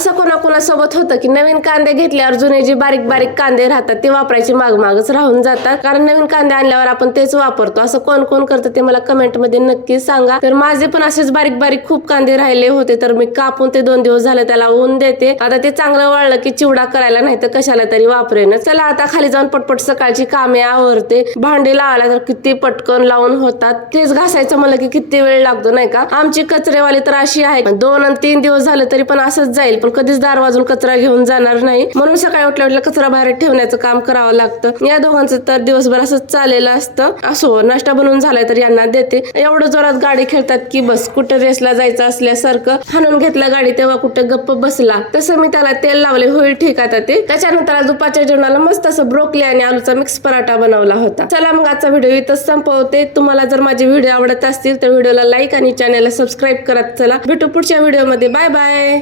असं कोणाकोणासोबत होतं की नवीन कांदे घेतल्यावर जुने जे बारीक बारीक कांदे राहतात ते वापरायचे मागच राहून जातात, कारण नवीन कांदे आणल्यावर आपण तेच वापरतो. असं कोण कोण करतं ते मला कमेंट मध्ये नक्की सांगा. तर माझे पण असेच बारीक बारीक खूप कांदे राहिले होते, तर मी कापून ते 2 दिवस झाले त्याला ऊन देते. आता ते चांगलं वाळलं की चिवडा करायला नाही तर कशाला तरी वापरेन. चला आता खाली जाऊन पटपट सकाळची कामे आवरते. भांडी लावायला तर किती पटकन लावून होतात, तेच घासायचं म्हणलं की किती वेळ लागतो नाही का. आमची कचरेवाली तर अशी आहे 2 आणि 3 दिवस झाले तरी पण असंच जाईल, पण कधीच दार वाजून कचरा घेऊन जाणार नाही. म्हणून सकाळी उठल्या उठल्या कचरा बाहेर ठेवण्याचं काम करावं लागतं. या दोघांचं तर दिवसभर असंच चाललेलं असतं. असो, नाश्ता बनवून झालाय तर यांना देते. एवढं जोरात गाडी खेळतात की बस, कुठं रेसला जायचं असल्यासारखं हाणून घेतलं गाडी तेव्हा कुठं गप्प बसला. तसं मी त्याला तेल लावले, होईल ठीक आता ते. त्याच्यानंतर दुपारच्या जेवणाला मस्त असं ब्रोकली आणि आलूचा मिक्स पराठा बनवला होता. चला मग आजचा व्हिडिओ इथंच संपवते. तुम्हाला जर माझे व्हिडिओ आवडत असतील तर व्हिडिओला लाईक आणि चॅनलला सबस्क्राईब करा. चला भेटू पुढच्या व्हिडिओमध्ये. Bye bye.